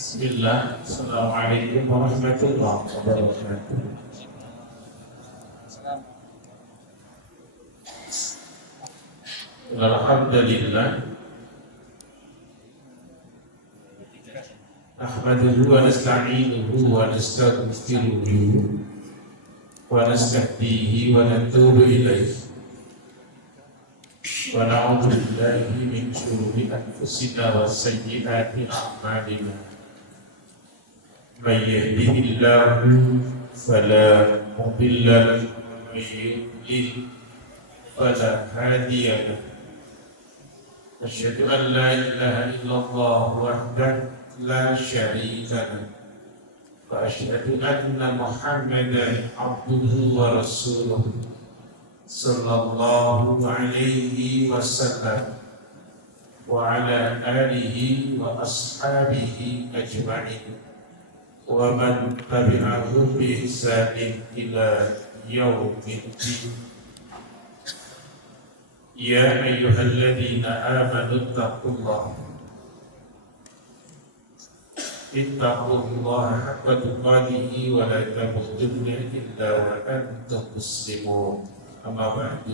Bismillah, Assalamualaikum warahmatullahi wabarakatuh. Alhamdulillah, nahmaduhu wa nasta'inuhu wa nastaghfiruhu wa nastahdihi wa natubu ilaihi wa na'udzu billahi min shururi anfusina wa sayyiati a'malina. من يهده الله فلا مضل له ومن يضلل فلا هادي له أشهد أن لا إله إلا الله وحده لا شريك له وأشهد أن محمدا عبده ورسوله صلى الله عليه وسلم وعلى آله وأصحابه أجمعين ومن تبعهم بإحسان إلى يوم الدين. يا أيها الذين آمنوا اتقوا الله حق تقاته ولا تموتن إلا وأنتم مسلمون. أما بعد.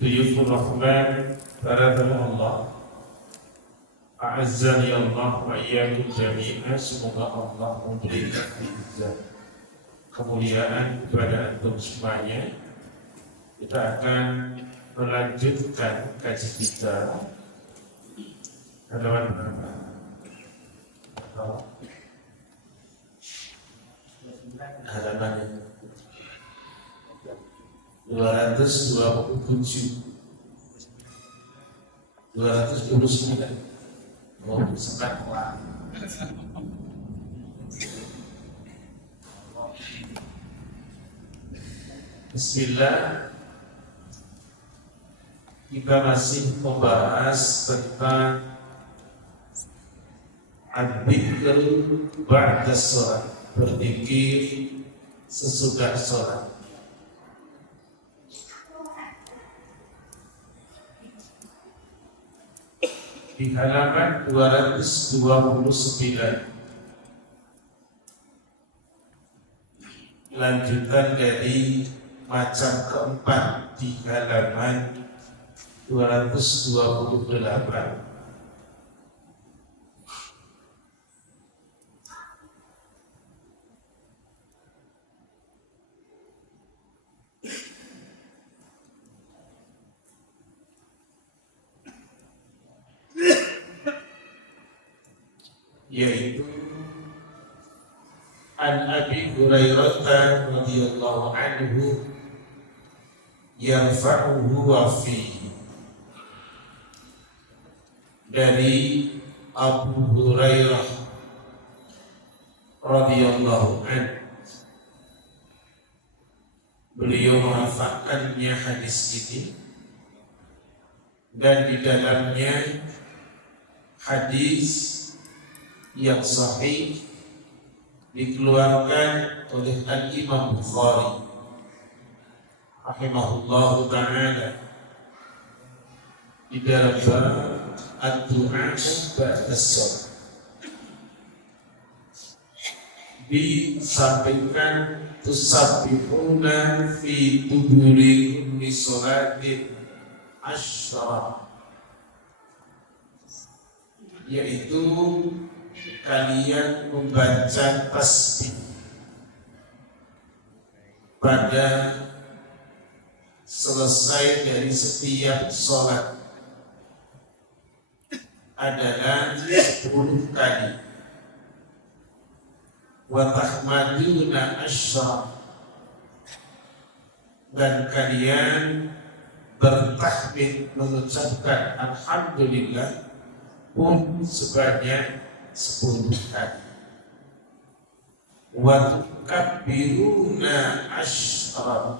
Duyufur Rahman, para tamu Allah, A'azzani Allah wa iyyakum jami'an. Semoga Allah memberikan izzah kemuliaan kepada antum semuanya. Kita akan melanjutkan kaji kita halaman berapa? Halaman 227 229. Oh, sempat lah. Bismillah. Kita masih membahas tentang Ad-Dzikr ba'da sholat, berzikir sesudah sholat. Di halaman 229, lanjutan dari macam keempat di halaman 228. Yaitu An Abi Hurairah radhiyallahu anhu yarfa'uhu wa fi, dari Abu Hurairah radhiyallahu anhu, beliau merafakannya hadis ini, dan di dalamnya hadis yang sahih dikeluarkan oleh Al-Imam Bukhari rahimahullahu ta'ala di dalam bab ad-du'a ba'da shalah. Disampaikan tusabbihuna fi duburi kulli sholatin asyara, yaitu kalian membaca tasbih pada selesai dari setiap sholat adalah 10 kali. Wa tahmaduna asyra, dan kalian bertahmid mengucapkan alhamdulillah pun sebanyak 10 kali. Wa tukabbiruna asyra,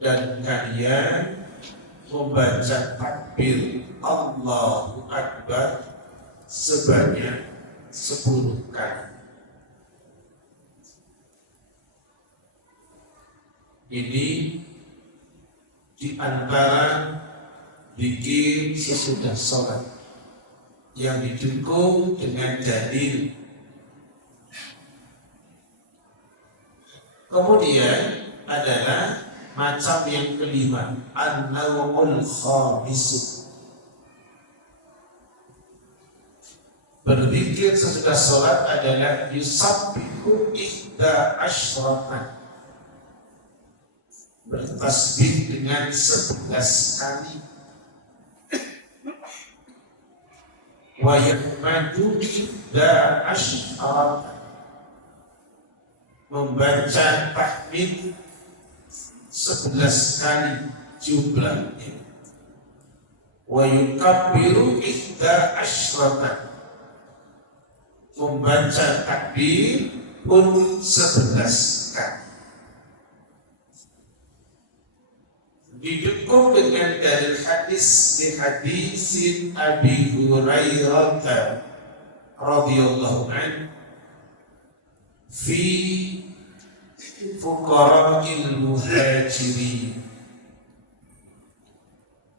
dan kalian membaca takbir Allahu Akbar sebanyak 10 kali. Ini di antara Zikir sesudah sholat yang didukung dengan dalil. Kemudian adalah macam yang kelima, an-naw'ul khamis. Berzikir sesudah sholat adalah yusabbihu ihda asyratan, bertasbih dengan 11 kali, wa yahmadu ihda asyratan, membaca tahmid 11 kali jumlahnya, wa yukabbiru ihda asyratan, membaca takbir pun 11 kali. Didukung dengan dalil hadis di hadisin Abi Hurairah radhiyallahu anhu fi fuqara'il muhajirin.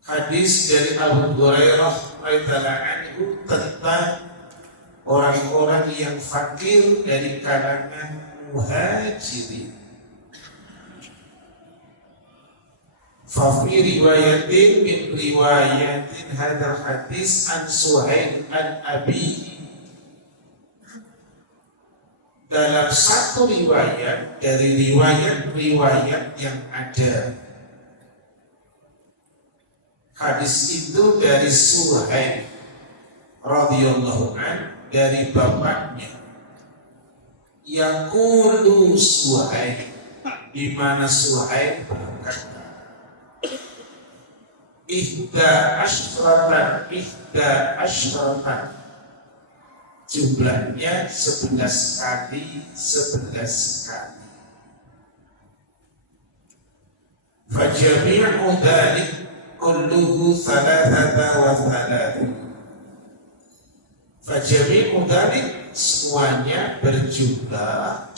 Hadis dari Abu Hurairah radhiyallahu anhu tentang orang-orang yang fakir dari kalangan muhajirin. Fa fi riwayatin min riwayatin hadal hadis an Suhail an Abi. Dalam satu riwayat dari riwayat-riwayat yang ada, hadis itu dari Suhail radhiyallahu anhu, dari bapaknya. Yaqulu Suhail, di mana Suhail berkata, ihda asyratan, jumlahnya 11 kali 11 kali. Fajami'u dhalik kulluhu thalathata wa thalathin. Fajami'u dhalik, semuanya berjumlah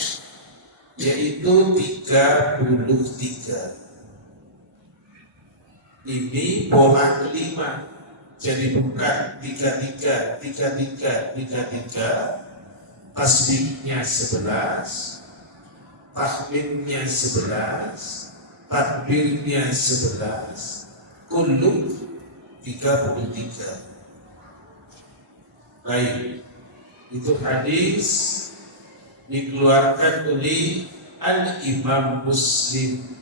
yaitu 33. Ini pola kelima, jadi bukan 33, tasbihnya 11, tahmidnya 11, takbirnya 11, kullu 33. Baik, itu hadis dikeluarkan oleh Al-Imam Muslim.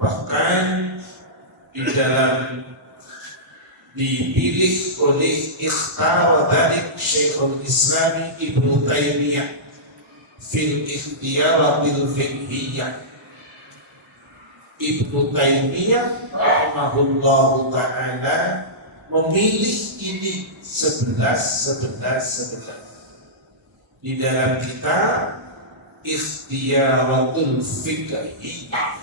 Bahkan di dalam dipilih oleh ikhtara dzalik Syekhul Islam Ibnu Taimiyah fil ikhtiyaratil fiqhiyah. Ibnu Taimiyah rahimahullahu ta'ala memilih ini 11 di dalam kitab Ikhtiyaratul Fiqhiyah.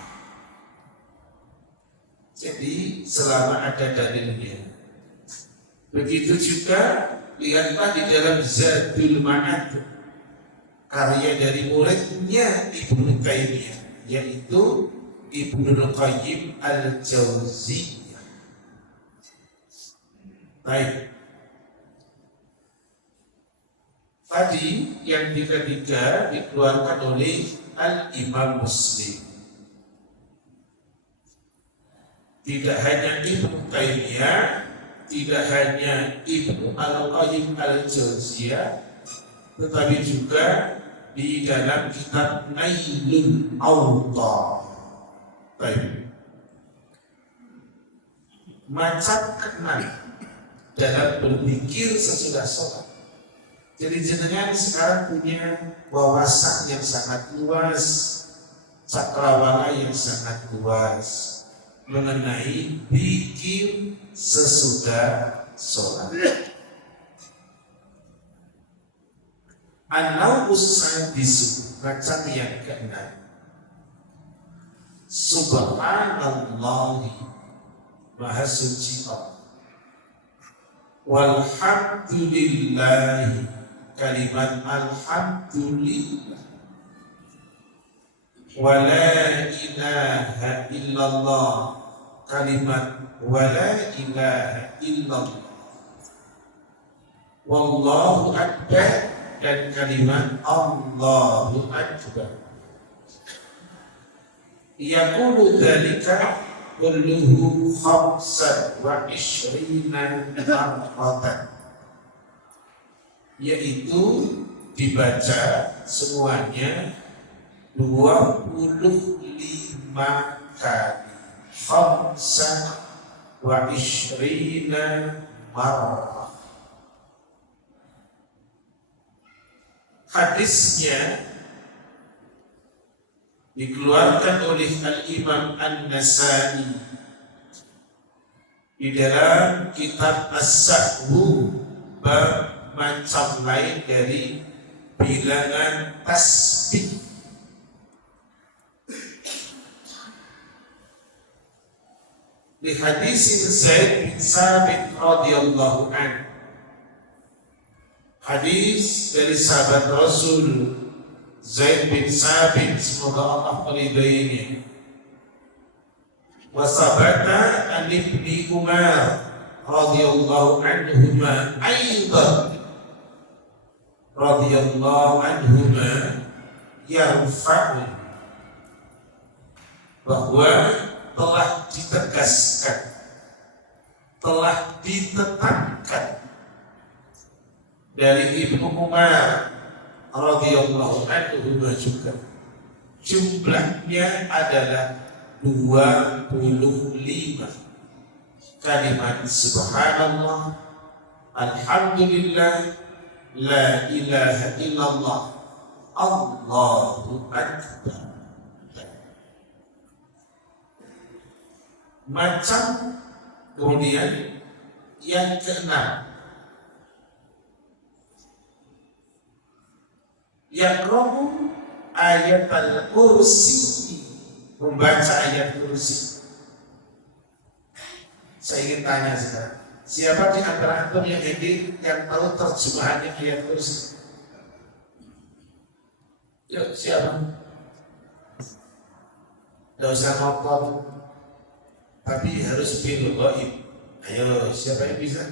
Jadi selama ada dalilnya. Begitu juga lihatlah di dalam Zadul Ma'ad, karya dari muridnya Ibnu Taimiyah, yaitu Ibnu Qayyim Al-Jauziyah. Baik. Tadi yang ketiga dikeluarkan oleh Al-Imam Muslim. Tidak hanya Ibnu Taimiyah, tidak hanya Ibnu Al-Qayyim Al-Jauziyah, tetapi juga di dalam kitab Nailul Awtar. Baik. Macam keenam dalam berzikir sesudah sholat. Jadi jenengan sekarang punya wawasan yang sangat luas, cakrawala yang sangat luas mengenai zikir sesudah sholat. An-naw'us sadis, macam yang keenam. Subhanallah, Maha Suci Allah. Walhamdulillah, kalimat alhamdulillah. Wa la ilaha illallah, kalimat wala ilaha illallah, wallahu akbar, dan kalimat Allahu akbar. Yaqulu dzalika kulluhu khamsan wa ishrina marratan, yaitu dibaca semuanya 25 kali. Khamsan wa ishrina marrah. Hadisnya dikeluarkan oleh Al-Imam An-Nasa'i di dalam kitab As-Sahwu bab macam lain dari bilangan tasbih. Di hadis Zaid bin Sabit radhiyallahu anhu, hadis dari sahabat Rasul Zaid bin Sabit, semoga Allah meridainya. Wa sabata an ibni Umar radhiyallahu anhuma aidan, radhiyallahu anhuma yarfa'u, bahwa telah ditegaskan, telah ditetapkan dari Ibnu Umar radhiyallahu anhu juga, jumlahnya adalah 25 kalimat subhanallah, alhamdulillah, la ilaha illallah, Allahu akbar. Macam kemudian yang keenam, yaqra'u ayat al-kursi, membaca ayat kursi. Saya ingin tanya sekarang, siapa di antara antum yang hadir yang tahu terjemahannya ayat kursi? Yuk, siapa? Tidak usah ngomong, tapi harus bil ghaib. Ayo, siapa yang bisa?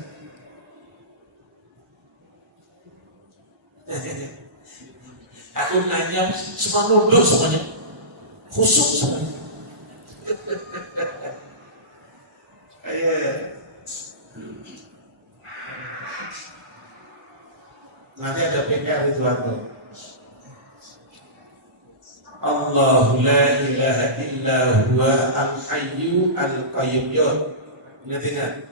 Aku nanya semua nunduk semuanya, khusyuk semuanya. Ayo. Nanti ada PR di Tuhan. Allahu la ilaha illa huwa al-hayyu al-qayyum. Ingat-ingat,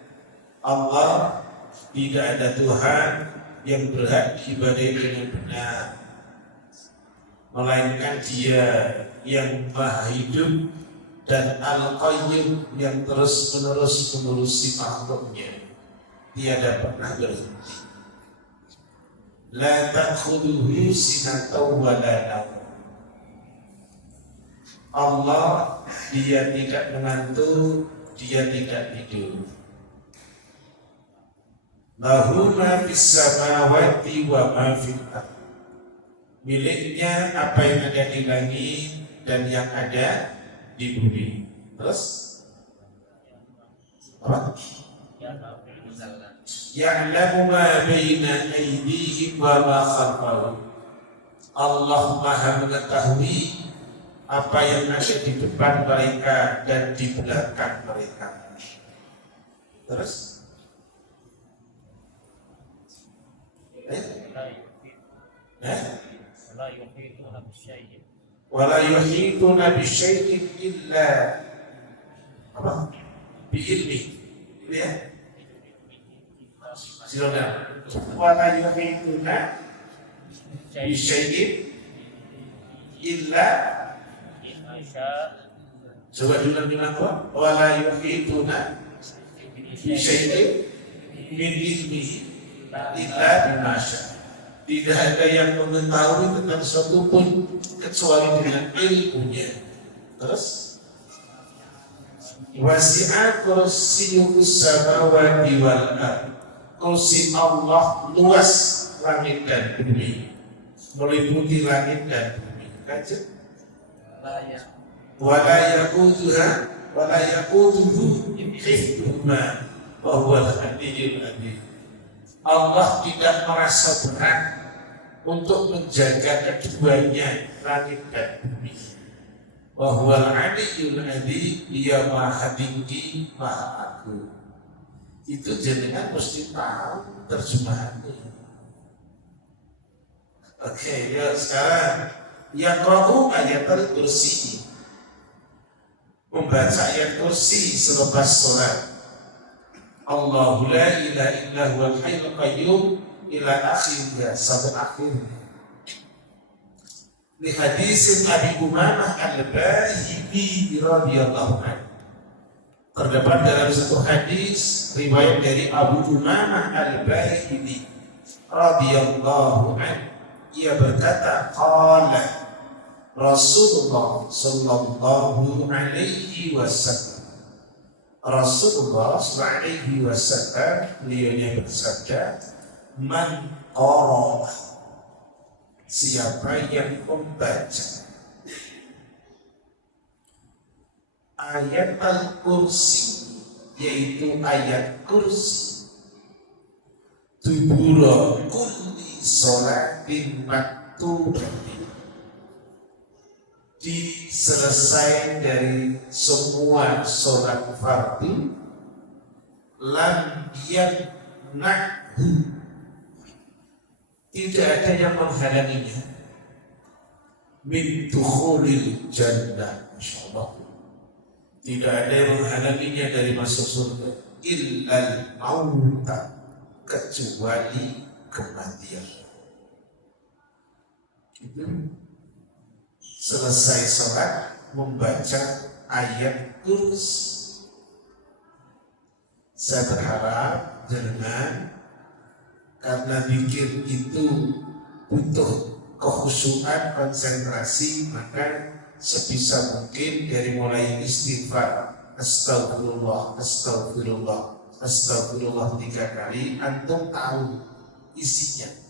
Allah tidak ada Tuhan yang berhak diibadahi dengan benar, melainkan Dia yang Maha Hidup dan Al-Qayyum yang terus-menerus mengurusi makhluknya, tiada pernah berhenti. La ta'khudhuhu sinatun wa la nawm. Allah, Dia tidak mengantuk, Dia tidak tidur. Lahu ma fis samawati wa ma fil ardh. Miliknya apa yang ada di langit dan yang ada di bumi. Terus apa? Ya'lamu ma baina aydihim wa ma khalfahum. Allah Maha mengetahui apa yang ada di depan mereka dan di belakang mereka. Terus wala yuhituna bisyai'in illa bi'ilmi. Ya, silakan. Wala yuhituna bisyai'in illa, coba diulang apa? Wala yuhituna bisyai'in min ilmihi illa bima syaa. Tidak ada yang mengetahui tentang suatu pun kecuali dengan ilmunya. Terus wasi'a kursiyyus samawati wal ardh. Kursi Allah luas langit dan bumi, meliputi langit dan bumi. Kaca wala yaquduha wa la yaquduhu hifdhuhuma wa huwal aliyyul azim. Allah tidak merasa berat untuk menjaga keduanya, langit dan bumi. Wa huwal aliyyul azim, dia maha tinggi, maha agung. Itu jenengan mesti tahu terjemahannya. Oke, ya sekarang yaqra'u ayatul kursi, membaca ayat kursi selepas sholat. Allahu la ilaha illa huwal hayyul qayyum ila akhirnya, sampai akhirnya. Di hadis Abi Umamah al-Bahili radhiyallahu anhu, terdapat dalam satu hadis riwayat dari Abu Umamah al-Bahili radhiyallahu anhu, ia berkata, qala Rasulullah sallallahu alaihi wasallam, Rasulullah sallallahu alaihi wasallam beliau bersabda, man qara, siapa yang membaca ayat al-kursi, yaitu ayat kursi, dubura kulli sholatin maktubatin, diselesai dari semua sholat fardu, lam yamna'hu, tidak ada yang menghalanginya, min dukhulil jannah, insyaallah, tidak ada yang menghalanginya dari masuk surga, illal mauta, kecuali kematian. Itu selesai sholat membaca ayat kursi. Saya berharap jangan, karena zikir itu butuh kekhusyuan, konsentrasi, maka sebisa mungkin dari mulai istighfar astagfirullah, astagfirullah, astagfirullah 3 kali, antum tahu isinya.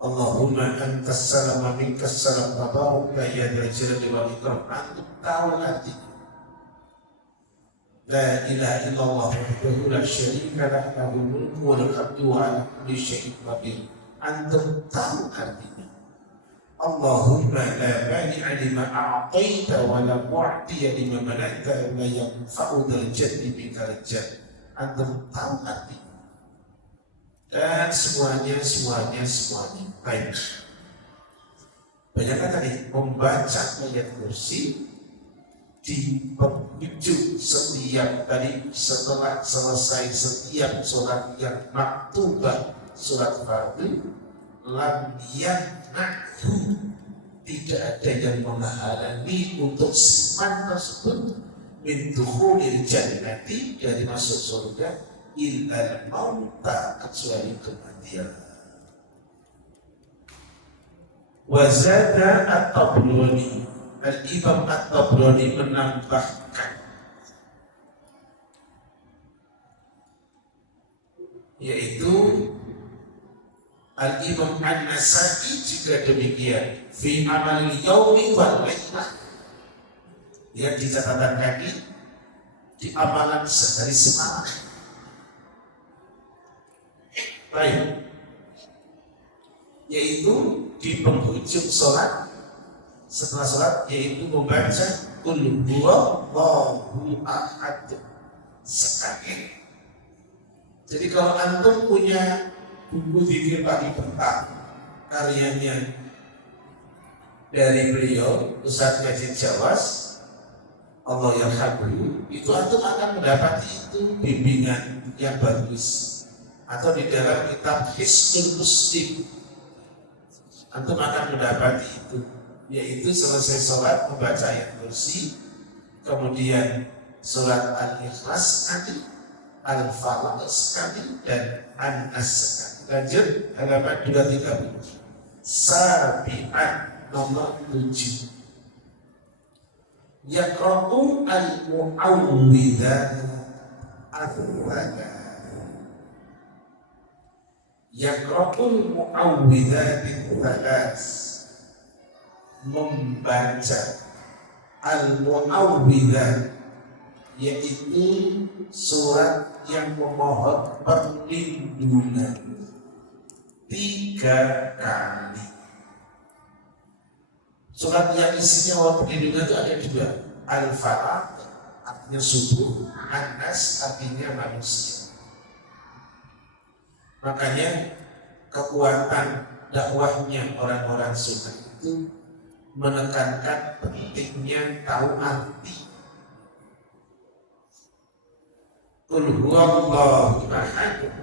Allahumma antas salam wa minkas salam tabaraka ya dzal jalali wal ikram, antum tahu artinya. La ilaha illallah wahdahu la syarika lah, lahul mulku wa lahul hamdu wa ala kulli syai'in qadir, antum tahu artinya. Allahumma la mani'a lima a'taita wa la mu'tiya lima mana'ta wa la yanfa'u dzal jaddi minkal jadd, antum tahu artinya. Dan semuanya. Baik. Banyak tadi membaca ayat kursi di penghujung setiap tadi setelah selesai setiap sholat yang maktubah, sholat fardu, lam yamna'hu, tidak ada yang menghalangi untuk siman tersebut, min dukhulil jannati, dari masuk surga, illal mauta, kecuali kematian. Wazada at-Tabrani, Al-Imam at-Tabrani menambahkan, yaitu Al-Imam An-Nasa'i juga demikian, fi amalil yaumi wal lailah, yang di catatan kaki di amalan sehari semalam. Baik, yaitu di penghujung sholat, setelah sholat, yaitu membaca qul huwallahu ahad sekali. Jadi kalau antum punya buku zikir pagi petang karyanya dari beliau Ustaz Majid Jawas, Allah yarhamhu, itu antum akan mendapati itu bimbingan yang bagus. Atau di dalam kitab Hisnul Muslim, antum akan mendapati itu, yaitu selesai sholat membaca ayat kursi, kemudian sholat al-ikhlas sekali, al-falaq sekali, dan an-nas sekali. Lanjut halaman 230. Sabi'an, nomor 7. Yaqra'u al-mu'awwidhat al-thalath. Yaqra'ul mu'awwidhatin thalas, membaca al-mu'awwidhat yaitu surat yang memohon perlindungan 3 kali. Surat yang isinya memohon perlindungan itu ada 2. Al-Falaq artinya subuh, An-Nas artinya manusia. Makanya kekuatan dakwahnya orang-orang sunnah itu menekankan pentingnya tahu arti. Qul huwallahu ahad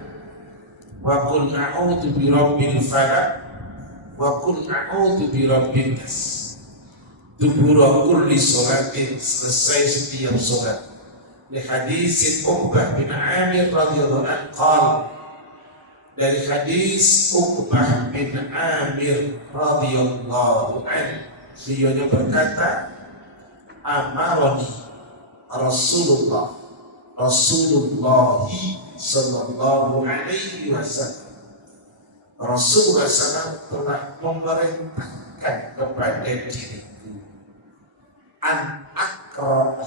wa qul a'udzu birabbil falaq wa qul a'udzu birabbin nas. Dubura kulli sholatin, selesai setiap sholat. Di hadis Uqbah bin Amir radhiyallahu anhu qala, dari hadis Uqbah bin Amir radhiyallahu anhu, beliau berkata, amaroni Rasulullah sallallahu alaihi wasallam, Rasulullah SAW telah memerintahkan kepada diriku an akra,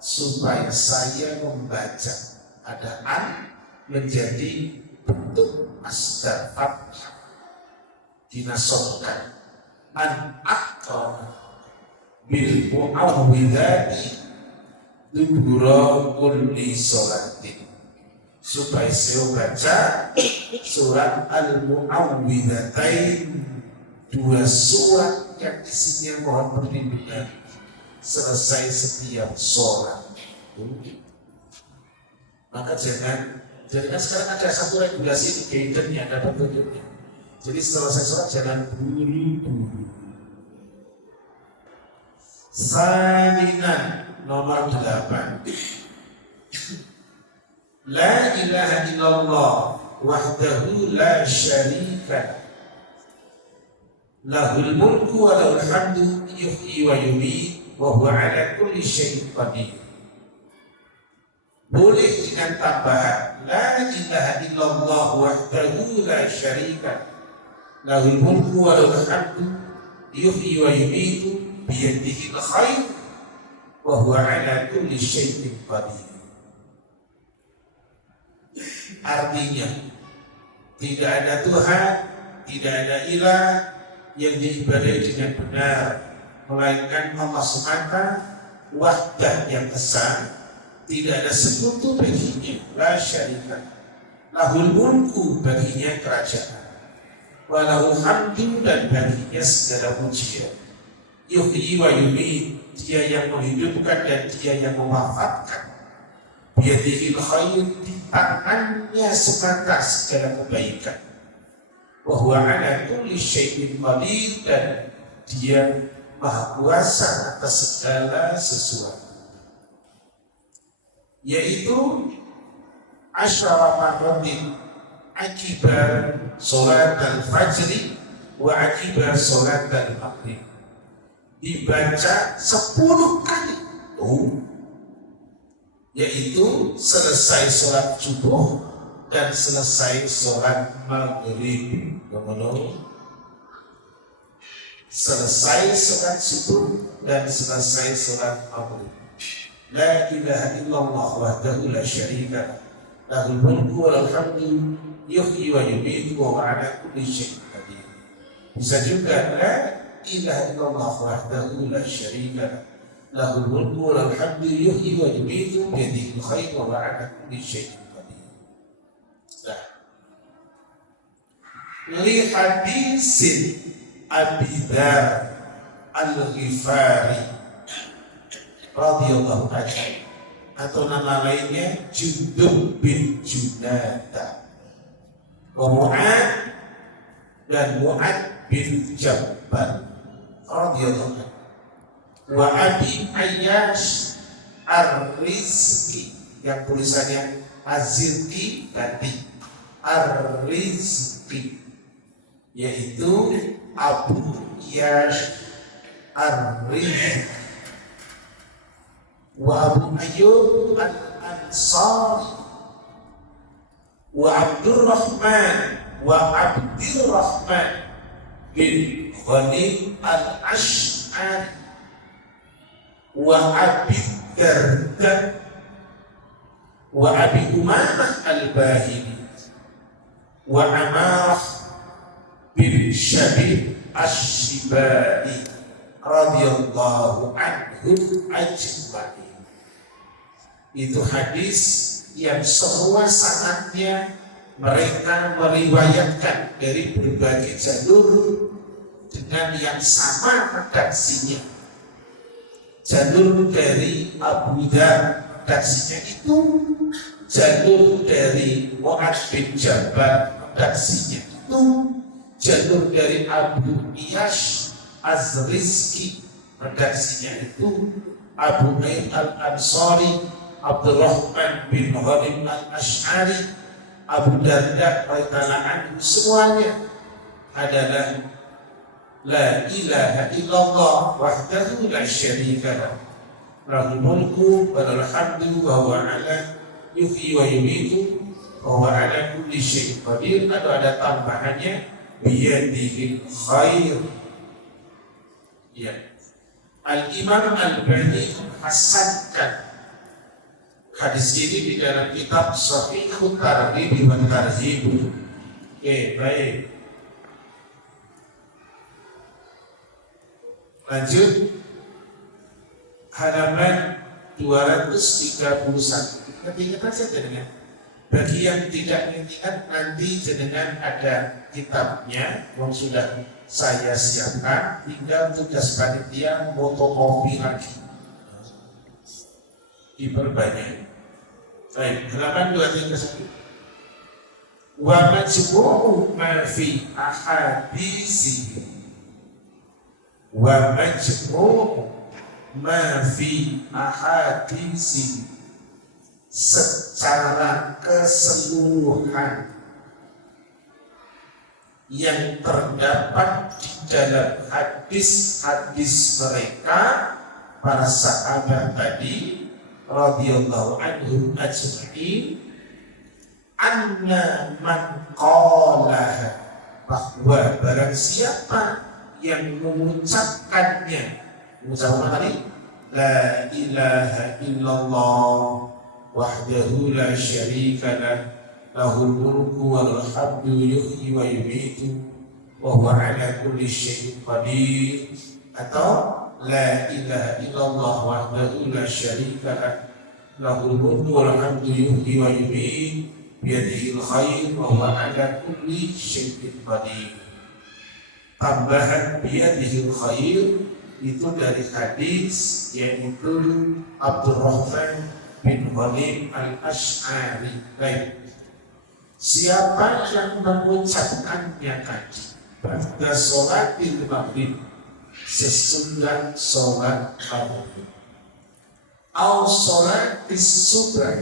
supaya saya membaca. Ada an menjadi bentuk masdar fathah dinasobkan, an akra bil mu'awwidhati dubura kulli sholatin, supaya saya baca surat al-mu'awwidhatain, 2 surat yang isinya mohon perlindungan selesai setiap sholat. Maka jangan, jadi kan sekarang ada satu regulasi guidance-nya, ada petunjuknya. Jadi setelah saya sholat jangan buru-buru. Salinan nomor 8. La ilaha illallah wahdahu la syarika lahul mulku wa lahul hamdu yuhyi wa yumiit wa huwa ala kulli syai'in qadir. Boleh dengan tambahan la ilaha illallah wahdahu la syarika lahul mulku wa lahul hamdu yuhyi wa yumiit biyadihi al-khair wa huwa ala kulli syai'in qadir. Artinya tidak ada Tuhan, tidak ada ilah yang diibadahi dengan benar melainkan Allah semata, wahdah yang esa, tidak ada sekutu baginya, la syarika lahul mulku, baginya kerajaan, wa lahul hamdu, dan baginya segala pujian, yuhyi wa yumiit, dia yang menghidupkan dan dia yang mewafatkan, biyadihil khair, di tangannya semata segala kebaikan, wa huwa ala kulli syai'in qadir, dan dia maha kuasa atas segala sesuatu. Yaitu asyara marratin akibar sholat al-fajri wa akibar sholat al-maghrib, dibaca 10 kali. Yaitu selesai sholat subuh dan selesai sholat maghrib. Selesai sholat subuh dan selesai sholat maghrib. La ilaha illallah wahdahu la syarika lahul mulku wa lahul hamdu yuhyi wa yumiit wa huwa ala kulli syai'in qadir. Bisa juga la ilaha illallah wahdahu la syarika lahul mulku wa lahul hamdu yuhyi wa yumiit biyadihi al-khair wa huwa ala kulli syai'in qadir. Nah, li hadisin Abi Dzar Al-Ghifari radhiyallahu anhu, atau nama lainnya Jundub bin Junada, wa Mu'ad dan Mu'ad bin Jabal radhiyallahu anhu, wa Abi Ayyash Ar-Rizki, yang tulisannya Az-Zirki ganti Ar-Rizki, yaitu Abu Ayyash Ar-Rizki, wa Abu Ayyub Al-Ansari, wa Abdurrahman bin Ghanim Al-Ash'ari, wa Abi Darda wa Abi Umamah al-Bahili wa Amarah bin Syabib Asy-Syibai radhiyallahu anhum ajma'in. Itu hadis yang semua sanadnya mereka meriwayatkan dari berbagai jalur dengan yang sama redaksinya. Jalur dari Abu Dzar redaksinya itu, jalur dari Mu'adz bin Jabal redaksinya itu, jalur dari Abu Iyash Az-Rizki redaksinya itu, Abu Ayyub al-Ansari, Abdurrahman bin Ghanim al-Ash'ari, Abu Darda radhiyallahu anhu, semuanya adalah la ilaha illallah wahdahu la syarika lah, lahul mulku wa lahul hamdu wa huwa ala yuhyi wa yumiitu wa huwa ala kulli syai'in qadir. Atau ada tambahannya biyadihil khair. Ya. Al-Imam Al-Albani hasankan hadis ini di dalam kitab Shahihut Targhib wa Tarhib. Oke, baik. Lanjut halaman 231. Ingat saja dengan bagi yang tidak ingat, nanti jenengan ada kitabnya yang sudah saya siapkan, tinggal tugas panitia fotokopi lagi, diperbanyak. Baik, halaman 231. Wa majmu'u ma fi ahadisi, wa majmu'u ma fi ahadisi, secara keseluruhan yang terdapat di dalam hadis-hadis mereka para sahabat tadi radhiyallahu anhum ajma'in, anna man qala, bahwa barang siapa yang mengucapkannya, mengucapkan tadi la ilaha illallah wahdahu la syarika lah, lahul mulku wa lahul hamdu yuhyi wa yumiitu wa huwa ala kulli syai'in qadir. Atau la ilaha illallah wahdahu la syarika lah, lahul mulku wa lahul hamdu yuhyi wa yumiitu biyadihil khair wa huwa ala kulli syai'in qadir. Tambahan biyadihil khair itu dari hadis yaitu Abdurrahman bin Ghanim al-Ash'ari. Baik. Siapa yang mengucapkannya tadi pada sholatil maghrib, sesudah sholat maghrib, atau sholatis subuh,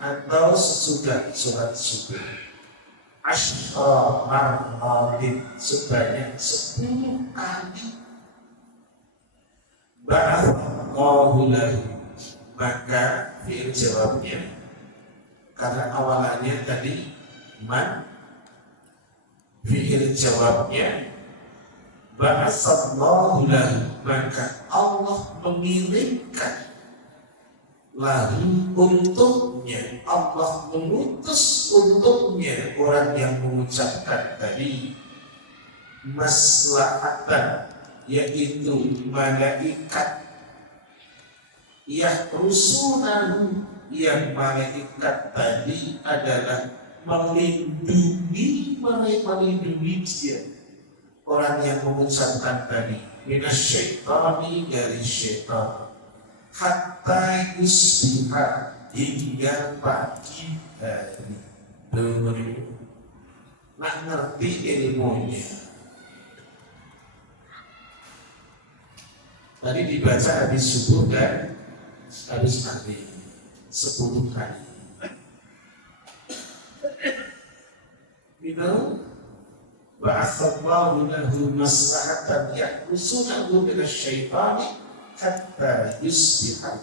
atau sesudah sholat subuh, asyra marratin, sebanyak 10 kali, ba'athallahu lahu, maka fi'il jawabnya karena awalannya tadi man, fi'il jawabnya ba'athallahu lahu, maka Allah mengirimkan, lahu untuknya, Allah mengutus untuknya orang yang mengucapkan tadi, maslahatan, yaitu malaikat, yahrusunahu, yang malaikat tadi adalah melindungi dia, orang yang mengucapkan tadi, minasyaitani, dari syaitan, hatta yusbiha, hingga pagi hari. Nah, ngerti ilmunya. Tadi dibaca habis subuh dan habis maghrib 10 kali. Itu ba'atsallahu lahu maslahatan yahrusunahu minasyaitani hatta yusbiha.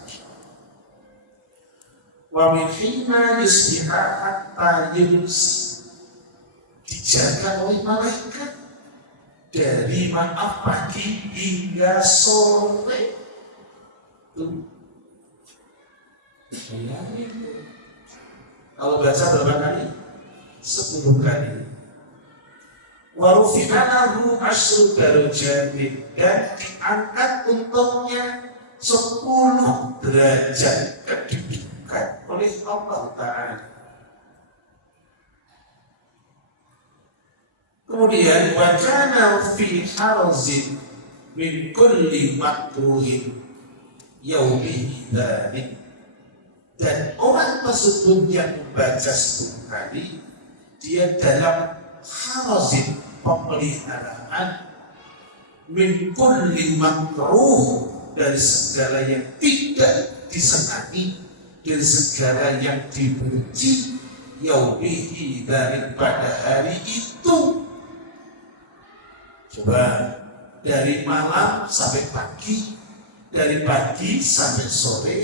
Wa min hina yusbiha hatta yumsi, dijaga oleh malaikat dari maaf pagi hingga sore. Tuh, Kalau baca berapa kali? 10 kali. Wa rufi'alahu asyru darajatin, dan diangkat untuknya 10 derajat kedudukan oleh Allah Ta'ala. Kemudian wa kana fi harzin min kulli makruhin yaumihi dzalik, dan orang tersebut yang membaca 10 kali dia dalam harzin, pemeliharaan, min kulli makruh, dari segala yang tidak disenangi, dari segala yang dibenci, yaumihi daripada hari itu. Coba dari malam sampai pagi, dari pagi sampai sore,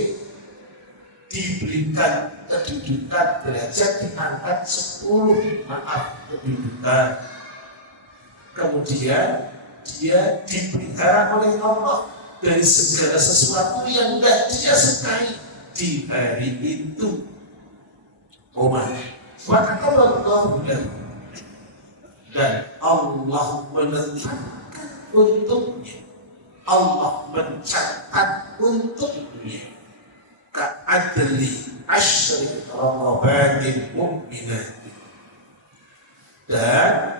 diberikan kedudukan derajat, diangkat 10 kedudukan. Kemudian dia dipelihara oleh Allah dari segala sesuatu yang tidak dia sukai di hari itu. Maka Allah, dan Allah menetapkan untuknya, Allah mencatat untuknya ka'adli asyri raqabatin mu'minatin, dan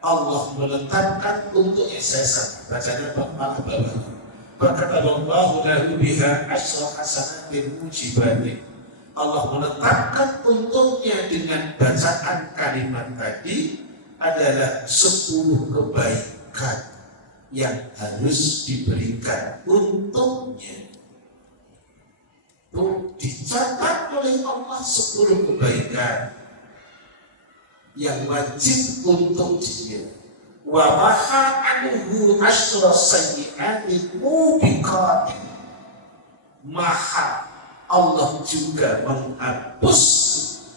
Allah menetapkan untuknya, saya bacanya malah bawah, Allahu lahu biha asyra hasanatin mujibatin. Allah menetapkan untuknya dengan bacaan kalimat tadi adalah 10 kebaikan yang harus diberikan untuknya. Dicatat oleh Allah 10 kebaikan yang wajib untuk dia. Wa maha anhu asyra sayyi'atin mubiqatin, maha Allah juga menghapus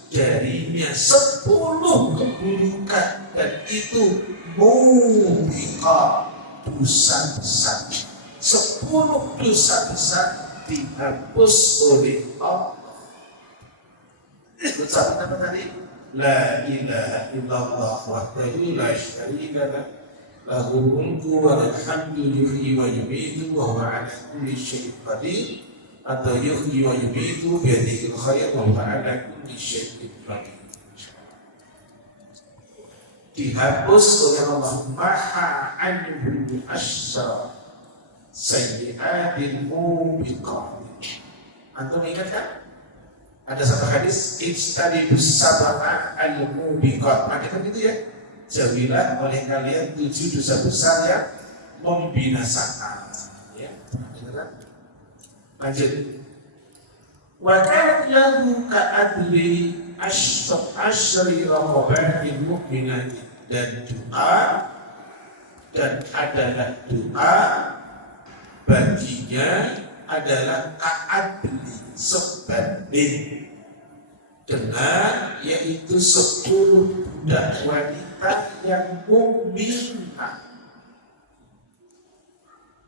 darinya 10 keburukan, dan itu mubiqat, dosa besar. 10 dosa besar dihapus oleh Allah. Ucapan apa tadi? La ilaha illallah wahdahu la syarika lah, lahul mulku wa lahul hamdu yuhyi wa yumiitu wa huwa ala kulli syai'in qadir, atau yuhyi wa yumiitu bi yadihil khair wa huwa ala kulli syai'in qadir. Dihapus oleh Allah, maha anhu asyra sayyi'atil mubiqatin. Antum ingat kan? Ada satu hadis, ijtanibus sab'a al-mubiqat. Maka kan gitu ya, jauhilah oleh kalian 7 dosa besar yang membinasakan. Ya, lanjut. Wa kana lahu ka'adli asyri raqabatin mu'minatin, dan doa, dan adalah doa baginya adalah ka'adli, sebanding dengan, yaitu 10 budak wanita yang mukminah.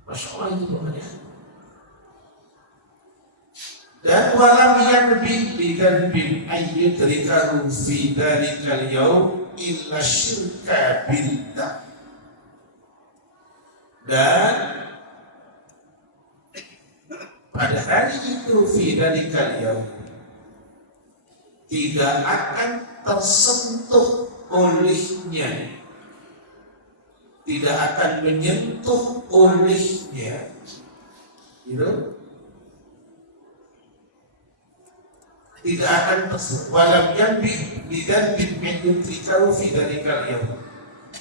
Masya Allah, itu pokoknya. Dan walam yanbi bidan bin ayyudrikahu fi dhalikal yawm illa syirka billah, dan pada hari itu fi dhalikal yawm tidak akan tersentuh olehnya, tidak akan menyentuh olehnya, gitu, tidak akan tersentuh. Walam yanbi bidan bin ayyudrikahu fi dhalikal yawm,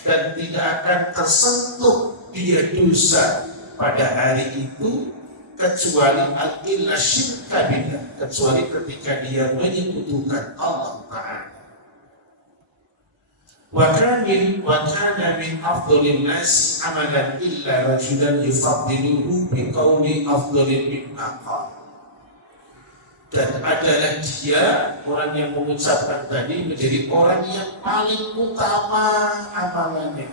dan tidak akan tersentuh dia dosa pada hari itu, kecuali al-illa syirka billah, kecuali ketika dia menyekutukan Allah Ta'ala. Wa kana min afdhalin nasi amalan illa rajulan yufaddiluhu biqauli afdhalin mimma qala, dan adalah dia, orang yang mengucapkan tadi, menjadi orang yang paling utama amalannya,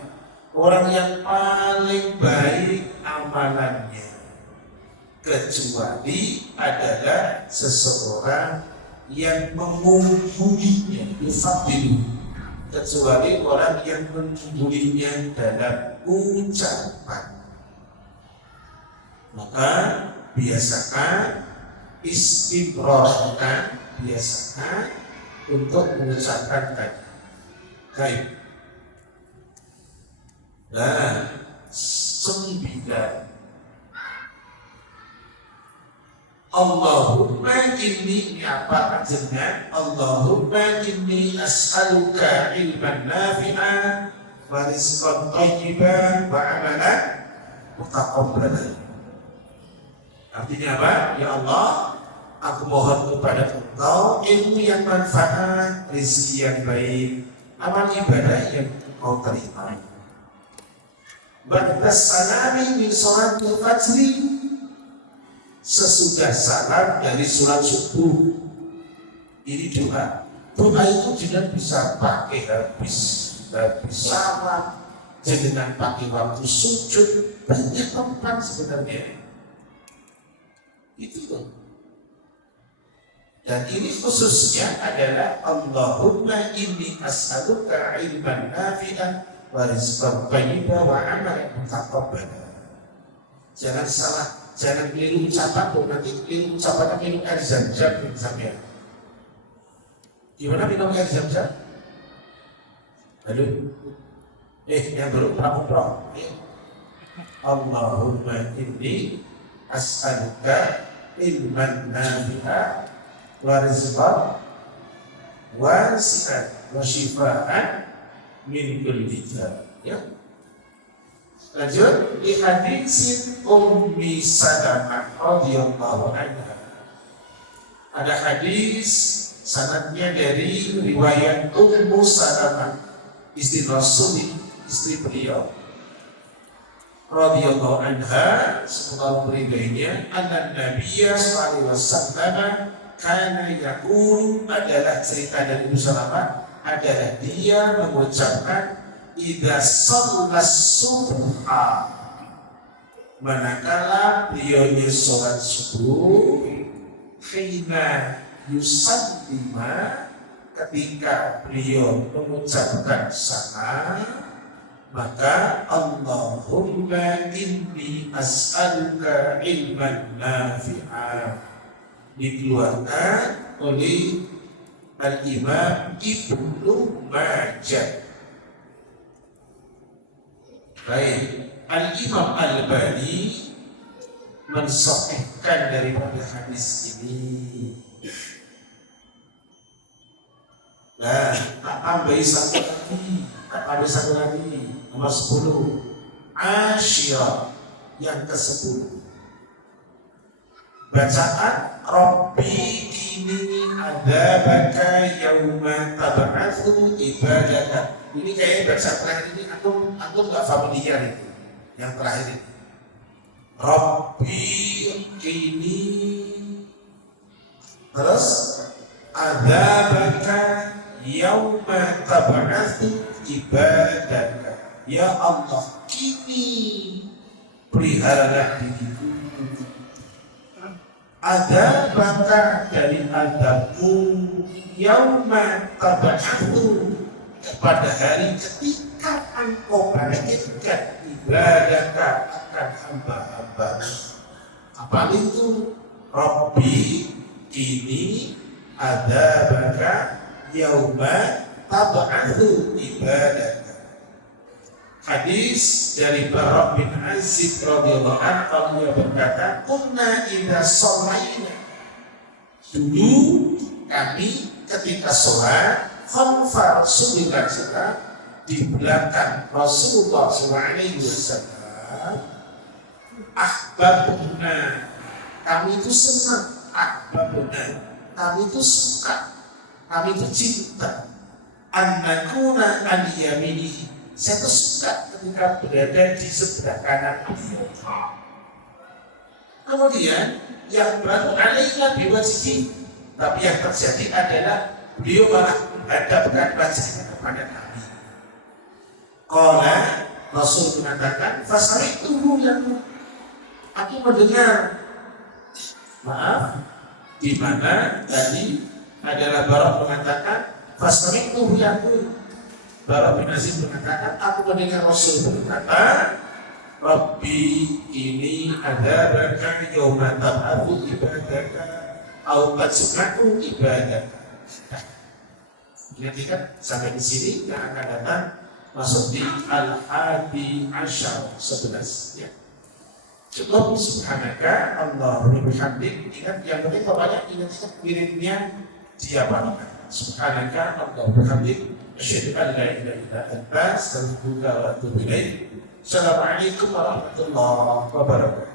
orang yang paling baik amalannya, kecuali adalah seseorang yang memunggulinya, yufadilu, kecuali orang yang memunggulinya dalam ucapan. Maka biasakan istimrorkan, biasakan untuk mengucapkan tadi. Baik. Nah, 9. Allahumma inni, ini apa artinya? Allahumma inni as'aluka ilman nafi'an wa rizqan thayyiban wa amalan mutaqabbalan. Artinya apa? Ya Allah, aku mohon kepada Engkau ilmu yang manfaat, rezeki yang baik, amal ibadah yang Engkau terima. Ba'da salami min sholatil fajri, sesudah salam dari sholat subuh. Ini doa. Doa itu juga bisa pakai habis salam, dengan pakai waktu sujud, banyak tempat sebenarnya. Itu tuh. Dan ini khususnya adalah Allahumma inni as'aluka ilman nafi'an wa rizqan thayyiban wa amalan mutaqabbalan. Jangan salah, jangan keliru ucapan tuh, nanti keliru ucapannya minum air zam-zam misalnya. Gimana minum air zam-zam? Aduh, yang baru umrah. Allahumma inni as'aluka ilman nafi'an wa rizqan wasi'an wa shifaan min kulli da'. Ya. Lanjut, di hadis Ummi Salamah radhiyallahu anha. Ada hadis sanadnya dari riwayat Ummu Salamah, istri Rasul, istri beliau radhiyallahu anha, semoga meridainya, anna Nabiyya sallallahu alaihi wasallam kana yaqulu, adalah cerita dari Ummu Salamah, adalah dia mengucapkan idza shallas subha, manakala beliaunya sholat subuh, hina yusallima, ketika beliau mengucapkan salam, maka Allahumma inni as'aluka ilman nafi'an, dikeluarkan oleh Al-Imam Ibnu Majah. Baik, Al-Imam Al-Albani mensahihkan daripada hadis ini. Nah, tambahi satu lagi, nomor 10, Asyirah, yang ke-10. Bacaan Rabbi ini adzabaka yauma tab'atsu ibadaka. Ini kayaknya bacaan terakhir ini antum nggak familiar itu. Yang terakhir ini. Rabbi ini, terus adzabaka yauma tab'atsu ibadaka. Ya Allah, kini peliharalah diriku. Ada bangka dari adabmu yauma tab'atsu, pada hari ketika engkau bangkitkan ibadaka akan hamba-hamba. Apa itu? Rabbi kini ada bangka yauma tab'atsu ibadaka. Hadis dari Bara' bin Azib radhiyallahu anhu, dia berkata, "Kunna idza shallaina." Dulu kami ketika sholat khalfa Rasulillah, di belakang Rasulullah SAW, ahbabna, kami itu senang, ahbabna, kami itu suka, kami itu cinta, an nakuna an yaminihi, saya tuh suka ketika berada di sebelah kanan beliau. Kemudian yang baru alaihna biwajhi, tapi yang terjadi adalah beliau malah menghadapkan wajahnya kepada kami. Qala, Rasul mengatakan, fasari'tuhu lahu, aku mendengar, maaf, di mana tadi adalah Bara mengatakan fasami'tuhu yaqul. Bara bin Azib mengatakan aku mendengar Rasul berkata, Rabbi ini adzabaka yauma tab'atsu ibadaka au tajma'u ibadaka. Ingat sampai di sini yang akan datang masuk di Al-Hadi Asyar 11 ya. Cukup subhanaka Allahumma bihamdik. Ingat yang penting pokoknya ingat wiridnya dia banget. Subhanaka Allahumma bihamdik asyhadu an la ilaha illa anta astaghfiruka wa atubu ilaik. Assalamualaikum warahmatullahi wabarakatuh.